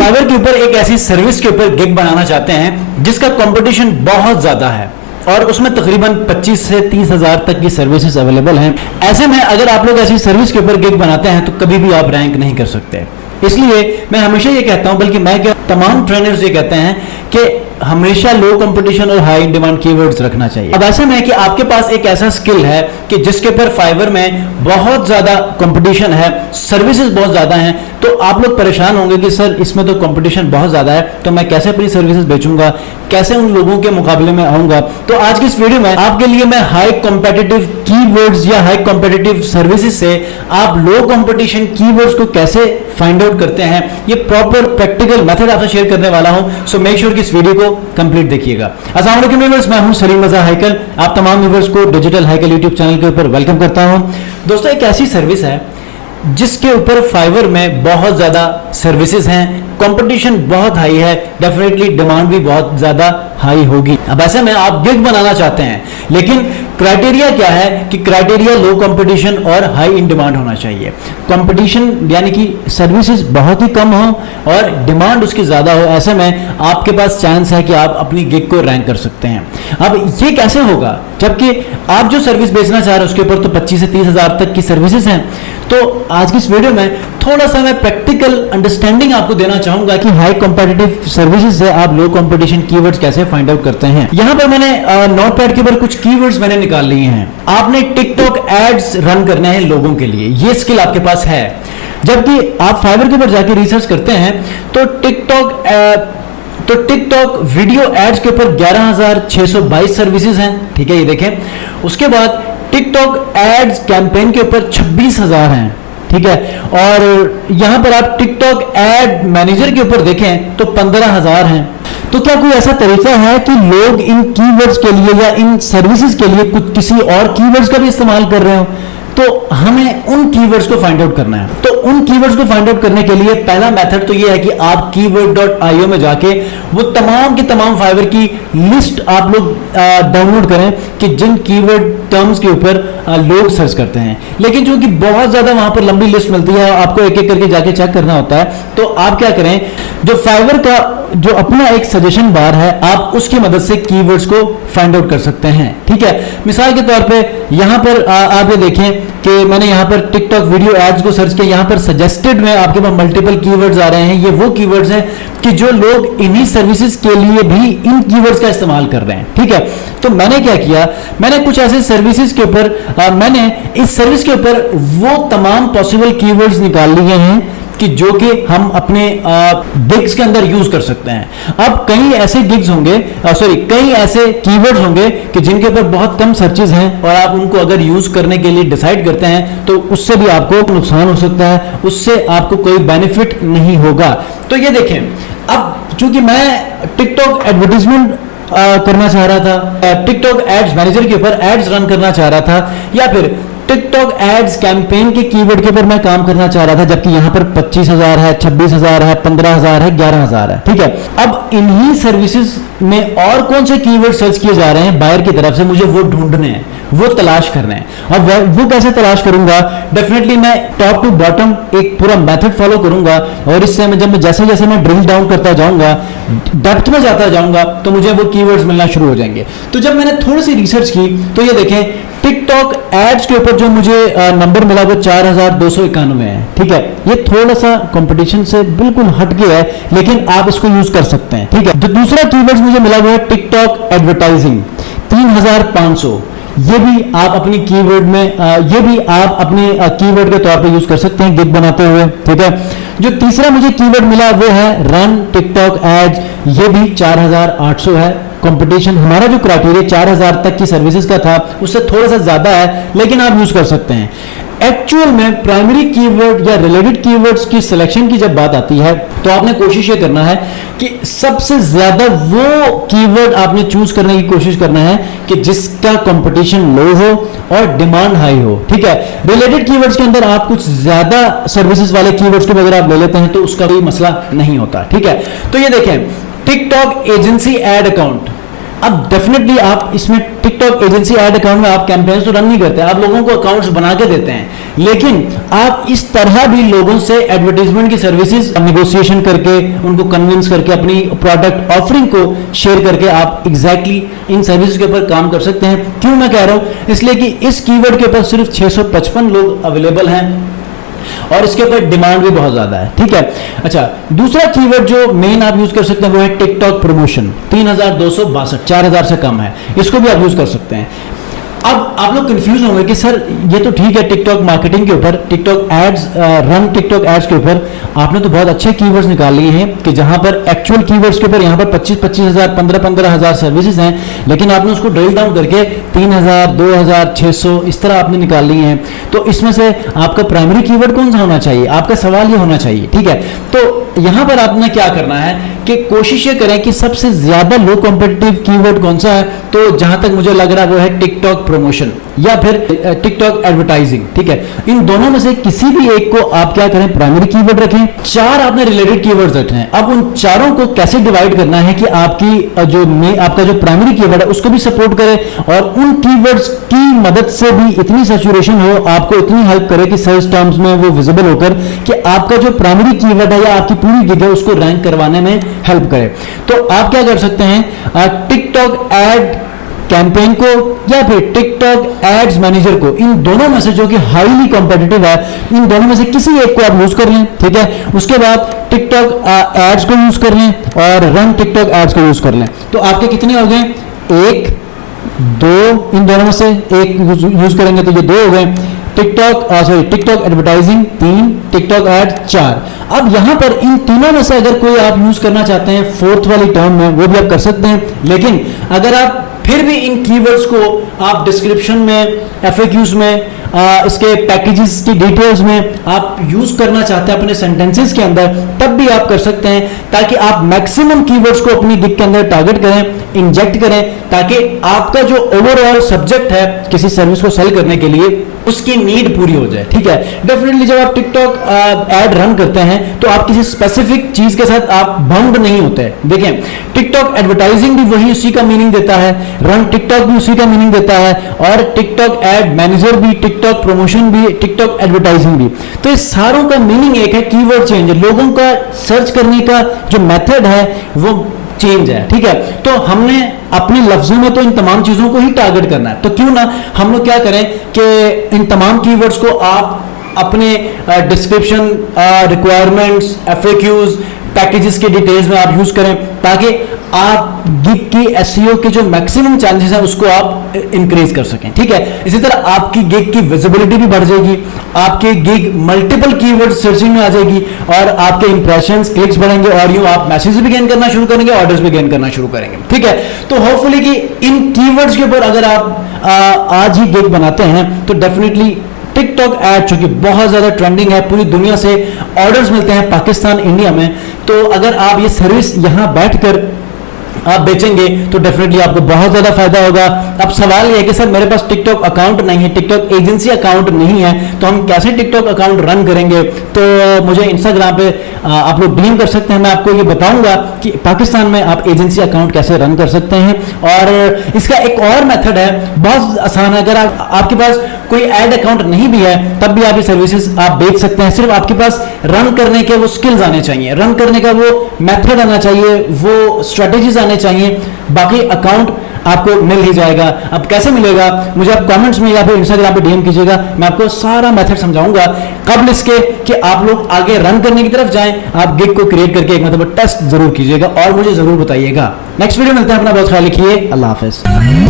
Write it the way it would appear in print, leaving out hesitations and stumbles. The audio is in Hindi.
फाइवर के ऊपर एक ऐसी सर्विस के ऊपर गिग बनाना चाहते हैं जिसका कंपटीशन बहुत ज्यादा है और उसमें तकरीबन 25 से 30 हजार तक की सर्विसेज अवेलेबल हैं। ऐसे में अगर आप लोग ऐसी सर्विस के ऊपर गिग बनाते हैं तो कभी भी आप रैंक नहीं कर सकते। इसलिए मैं हमेशा ये कहता हूं, बल्कि मैं क्या तमाम ट्रेनर्स ये कहते हैं कि हमेशा लो कंपटीशन और हाई डिमांड कीवर्ड्स रखना चाहिए। अब ऐसे में कि आपके पास एक ऐसा स्किल है कि जिसके ऊपर फाइवर में बहुत ज्यादा कंपटीशन है, सर्विसेज बहुत ज्यादा हैं, तो आप लोग परेशान होंगे कि सर इसमें तो कंपटीशन बहुत ज्यादा है, तो मैं कैसे अपनी सर्विसेज बेचूंगा, कैसे उन लोगों के मुकाबले में आऊंगा। तो आज की इस वीडियो में आपके लिए मैं हाई कॉम्पिटिटिव कीवर्ड्स या हाई कॉम्पिटिटिव सर्विसेज से आप लो कंपटीशन कीवर्ड्स को कैसे फाइंड आउट करते हैं, ये प्रॉपर प्रैक्टिकल मेथड आपसे शेयर करने वाला हूं। सो मेक श्योर कि इस वीडियो को कंप्लीट देखिएगा। अस्सलाम वालेकुम व्यूअर्स, मैं हूं सलीम रजा हैकल। आप तमाम व्यूअर्स को डिजिटल हैकल यूट्यूब चैनल के ऊपर वेलकम करता हूं। दोस्तों, एक ऐसी सर्विस है जिसके ऊपर फाइवर में बहुत ज्यादा सर्विसेज हैं, कंपटीशन बहुत हाई है, डेफिनेटली डिमांड भी बहुत ज्यादा हाई होगी। अब ऐसे में आप गिग बनाना चाहते हैं, लेकिन क्राइटेरिया क्या है कि क्राइटेरिया लो कंपटीशन और हाई इन डिमांड होना चाहिए। कंपटीशन यानी कि सर्विसेज बहुत ही कम हो और डिमांड उसकी ज्यादा हो। ऐसे में आपके पास चांस है कि आप अपनी गिग को रैंक कर सकते हैं। अब ये कैसे होगा, जबकि आप जो सर्विस बेचना चाह रहे हैं उसके ऊपर तो 25 से 30 हजार तक की सर्विसेज हैं। तो आज की इस वीडियो में थोड़ा सा मैं प्रैक्टिकल अंडरस्टैंडिंग आपको देना चाहूंगा कि हाई कॉम्पिटिटिव सर्विसेज से आप लो कंपटीशन कीवर्ड्स कैसे फाइंड आउट करते हैं। यहां पर मैंने नोटपैड के ऊपर कुछ कीवर्ड्स मैंने निकाल लिए हैं। आपने टिकटॉक एड्स रन करने हैं लोगों के लिए, ये स्किल आपके पास है। जबकि आप फाइवर के ऊपर जाके रिसर्च करते हैं तो टिकटॉक वीडियो एड्स के ऊपर 11,622 सर्विसेज हैं। ठीक है, ये देखें। उसके बाद टिकटॉक एड्स कैंपेन के ऊपर 26,000 हैं। ठीक है, और यहां पर आप टिकटॉक एड मैनेजर के ऊपर देखें तो 15,000 हैं। तो क्या कोई ऐसा तरीका है कि लोग इन कीवर्ड्स के लिए या इन सर्विसेज के लिए कुछ किसी और कीवर्ड्स का भी इस्तेमाल कर रहे हो? तो हमें उन कीवर्ड्स को फाइंड आउट करना है। तो उन कीवर्ड्स को फाइंड आउट करने के लिए पहला मेथड तो ये है कि आप keyword.io में जाके वो तमाम की तमाम फाइवर की लिस्ट आप लोग डाउनलोड करें कि जिन कीवर्ड टर्म्स के ऊपर लोग सर्च करते हैं। लेकिन चूंकि बहुत ज्यादा वहां पर लंबी लिस्ट मिलती है, आपको एक एक करके जाके चेक करना होता है। तो आप क्या करें, जो फाइवर का जो अपना एक सजेशन बार है, आप उसकी मदद से कीवर्ड्स को फाइंड आउट कर सकते हैं। ठीक है, मिसाल के तौर पे यहां पर आप ये देखें कि मैंने यहां पर टिकटॉक वीडियो एड्स को सर्च किया। यहां पर सजेस्टेड में आपके पास मल्टीपल कीवर्ड्स आ रहे हैं। ये वो कीवर्ड्स हैं कि जो लोग इन्हीं सर्विसेज के लिए भी इन कीवर्ड्स का इस्तेमाल कर रहे हैं। ठीक है, तो मैंने क्या किया, मैंने कुछ ऐसे सर्विसेज के ऊपर मैंने इस सर्विस के ऊपर वो तमाम पॉसिबल कीवर्ड्स निकाल लिए हैं कि जो कि हम अपने गिग्स के अंदर यूज कर सकते हैं। अब कई ऐसे गिग्स होंगे, कई ऐसे कीवर्ड्स होंगे कि जिनके ऊपर बहुत कम सर्चेज हैं और आप उनको अगर यूज करने के लिए डिसाइड करते हैं तो उससे भी आपको नुकसान हो सकता है, उससे आपको कोई बेनिफिट नहीं होगा। तो ये देखें, अब चूंकि मैं टिकटॉक एडवर्टीजमेंट करना चाह रहा था, टिकटॉक एड्स मैनेजर के ऊपर एड्स रन करना चाह रहा था, या फिर टिकटॉक एड्स कैंपेन के कीवर्ड के ऊपर मैं काम करना चाह रहा था, जबकि यहां पर 25,000 है, 26,000 है, 15,000 है, 11,000 है। ठीक है, अब इन्हीं सर्विसेज में और कौन से कीवर्ड सर्च किए जा रहे हैं बायर की तरफ से, मुझे वो ढूंढने हैं, वो तलाश करने हैं। और वो कैसे तलाश करूंगा, डेफिनेटली मैं टॉप टू बॉटम एक पूरा मेथड फॉलो करूंगा और इससे मैं जैसे जैसे मैं ड्रिल डाउन करता जाऊंगा, डेप्थ में जाता जाऊंगा, तो मुझे वो कीवर्ड्स मिलना शुरू हो जाएंगे। तो जब मैंने थोड़ी सी रिसर्च की तो ये देखें, टिकटॉक एड्स के ऊपर जो मुझे नंबर मिला वो 4,291 है। ठीक है, ये थोड़ा सा कंपटीशन से बिल्कुल हट गया है, लेकिन आप इसको यूज कर सकते हैं। ठीक है, जो दूसरा कीवर्ड मुझे मिला वो है टिकटॉक एडवर्टाइजिंग, 3,500। ये भी आप अपनी कीवर्ड में ये भी आप अपने कीवर्ड के तौर पे यूज कर सकते हैं गिग बनाते हुए। ठीक है, जो तीसरा मुझे कीवर्ड मिला वो है रन टिकटॉक एड्स, ये भी 4,800 है। कंपटीशन हमारा जो क्राइटेरिया 4,000 तक की सर्विसेज का था उससे थोड़ा सा ज्यादा है, लेकिन आप यूज कर सकते हैं। एक्चुअल में प्राइमरी कीवर्ड या रिलेटेड कीवर्ड्स की सिलेक्शन की जब बात आती है तो आपने कोशिश ये करना है कि सबसे ज्यादा वो कीवर्ड आपने चूज करने की कोशिश करना है कि जिसका कंपटीशन लो हो और डिमांड हाई हो। ठीक है, रिलेटेड कीवर्ड्स के अंदर आप कुछ ज्यादा सर्विसेज वाले कीवर्ड्स को अगर आप ले लेते हैं तो उसका कोई मसला नहीं होता। ठीक है, तो ये देखें, टिकटॉक एजेंसी एड अकाउंट, अब डेफिनेटली आप इसमें टिकटॉक एजेंसी ऐड अकाउंट में आप कैंपेन्स तो रन नहीं करते, आप लोगों को अकाउंट्स बना के देते हैं, लेकिन आप इस तरह भी लोगों से एडवर्टीजमेंट की सर्विसेज नेगोशिएशन करके, उनको कन्विंस करके, अपनी प्रोडक्ट ऑफरिंग को शेयर करके आप एग्जैक्टली इन सर्विसेज के ऊपर काम कर सकते हैं। क्यों मैं कह रहा हूं, इसलिए कि इस कीवर्ड के ऊपर सिर्फ 655 लोग अवेलेबल हैं और इसके ऊपर डिमांड भी बहुत ज्यादा है, ठीक है। अच्छा, दूसरा कीवर्ड जो मेन आप यूज कर सकते हैं वो है टिकटॉक प्रमोशन। 3262, 4000 से कम है, इसको भी आप यूज कर सकते हैं। अब आप लोग कंफ्यूज होंगे कि सर ये तो ठीक है, टिकटॉक मार्केटिंग के ऊपर, TikTok ads, run TikTok ads के ऊपर आपने तो बहुत अच्छे कीवर्ड्स निकाल लिए हैं कि जहां पर एक्चुअल कीवर्ड्स के ऊपर यहाँ पर 25-25 हज़ार, 15-15 हज़ार सर्विसेज हैं, लेकिन आपने उसको ड्रिल डाउन करके 3000, 2600 इस तरह आपने निकाल लिए हैं। तो इसमें से आपका प्राइमरी कीवर्ड कौन सा होना चाहिए, आपका सवाल ये होना चाहिए, ठीक है। तो यहाँ पर आपने क्या करना है कि कोशिश ये करें कि सबसे ज्यादा लो कॉम्पिटिटिव कीवर्ड कौन सा है, तो जहां तक मुझे लग रहा है वो है टिकटॉक प्रमोशन या फिर टिकटॉक एडवर्टाइजिंग, ठीक है। इन दोनों में से किसी भी एक को आप क्या करें, प्राइमरी कीवर्ड रखें। 4 आपने रिलेटेड कीवर्ड्स रखने हैं। अब उन चारों को कैसे डिवाइड करना है कि आपका जो प्राइमरी कीवर्ड है उसको भी सपोर्ट करे और उन कीवर्ड्स की मदद से भी इतनी सैचुरेशन हो, आपको इतनी हेल्प करे कि सर्च टर्म्स में वो विजिबल होकर कि आपका जो प्राइमरी कीवर्ड है या आपकी पूरी गिग है उसको रैंक करवाने में हेल्प करे। तो आप क्या कर सकते हैं, टिकटॉक एड कैंपेन को या फिर टिकटॉक एड्स मैनेजर को, इन दोनों में से जो कि हाईली कॉम्पिटिटिव है, इन दोनों में से किसी एक को आप यूज कर लें, ठीक है। उसके बाद टिकटॉक एड्स को यूज कर लें और रन टिकटॉक एड्स को यूज कर लें। तो आपके कितने हो गए, 1, 2, इन दोनों में से एक यूज करेंगे तो ये 2 हो गए। TikTok advertising 3, TikTok ad 4। अब यहां पर इन तीनों में से अगर कोई आप यूज करना चाहते हैं 4th वाली टर्म में, वो भी आप कर सकते हैं। लेकिन अगर आप फिर भी इन कीवर्ड्स को आप डिस्क्रिप्शन में, FAQs में, इसके पैकेजेस की डिटेल्स में आप यूज करना चाहते हैं अपने सेंटेंसेस के अंदर, तब भी आप कर सकते हैं, ताकि आप मैक्सिमम कीवर्ड्स को अपनी गिग के अंदर टारगेट करें, इंजेक्ट करें, ताकि आपका जो ओवरऑल सब्जेक्ट है किसी सर्विस को सेल करने के लिए उसकी नीड पूरी हो जाए, ठीक है। डेफिनेटली जब आप टिकटॉक एड रन करते हैं तो आप किसी स्पेसिफिक चीज के साथ आप बाउंड नहीं होते। देखें, टिकटॉक एडवर्टाइजिंग भी वही उसी का मीनिंग देता है, रन टिकटॉक भी उसी का मीनिंग देता है, और टिकटॉक एड मैनेजर भी, टिकटॉक प्रमोशन भी, टिकटॉक एडवर्टाइजिंग भी। तो इस सारों का मीनिंग एक है, कीवर्ड चेंज, लोगों का सर्च करने का जो मेथड है वो चेंज है, ठीक है। तो हमने अपने लफ्जों में तो इन तमाम चीजों को ही टारगेट करना है, तो क्यों ना हम लोग क्या करें कि इन तमाम कीवर्ड्स को आप अपने डिस्क्रिप्शन, रिक्वायरमेंट्स, FAQs, पैकेजेस के डिटेल्स में आप यूज करें, ताकि आप गिग की SEO के जो मैक्सिमम चांसेस हैं उसको आप इंक्रीज कर सकें, ठीक है। इसी तरह आपकी गिग की विजिबिलिटी भी बढ़ जाएगी, आपकी गिग मल्टीपल कीवर्ड सर्चिंग में आ जाएगी और आपके इंप्रेशंस, क्लिक्स बढ़ेंगे और यूं आप मैसेज भी गेन करना शुरू करेंगे, ऑर्डर्स भी गेन करना शुरू करेंगे, ठीक है। तो होपफुली कि इन कीवर्ड्स के ऊपर अगर आप आज ही गिग बनाते हैं तो डेफिनेटली टिकटॉक ऐड, जो कि बहुत ज्यादा ट्रेंडिंग है, पूरी दुनिया से ऑर्डर्स मिलते हैं पाकिस्तान, इंडिया में, तो अगर आप ये सर्विस यहां बैठकर आप बेचेंगे तो डेफिनेटली आपको बहुत ज्यादा फायदा होगा। अब सवाल ये है कि सर मेरे पास टिकटॉक अकाउंट नहीं है, टिकटॉक एजेंसी अकाउंट नहीं है, तो हम कैसे टिकटॉक अकाउंट रन करेंगे? तो मुझे इंस्टाग्राम पे आप लोग डीएम कर सकते हैं, मैं आपको ये बताऊंगा कि पाकिस्तान में आप एजेंसी अकाउंट कैसे रन कर सकते हैं। और इसका एक और मेथड है, बहुत आसान है, अगर आपके पास कोई एड अकाउंट नहीं भी है तब भी आप ये सर्विसेज आप बेच सकते हैं। सिर्फ आपके पास रन करने के वो स्किल्स आने चाहिए, रन करने का वो मेथड आना चाहिए, वो स्ट्रेटेजीज आने चाहिए, बाकी अकाउंट आपको मिल ही जाएगा। अब कैसे मिलेगा मुझे आप कमेंट्स में या फिर इंस्टाग्राम पे डीएम कीजिएगा, मैं आपको सारा मेथड समझाऊंगा कबल इसके कि आप लोग आगे रन करने की तरफ जाएं। आप गिग को क्रिएट करके एक मतलब टेस्ट जरूर कीजिएगा और मुझे जरूर बताइएगा। नेक्स्ट वीडियो मिलते हैं, अपना बहुत ख्याल रखिए, अल्लाह हाफिज।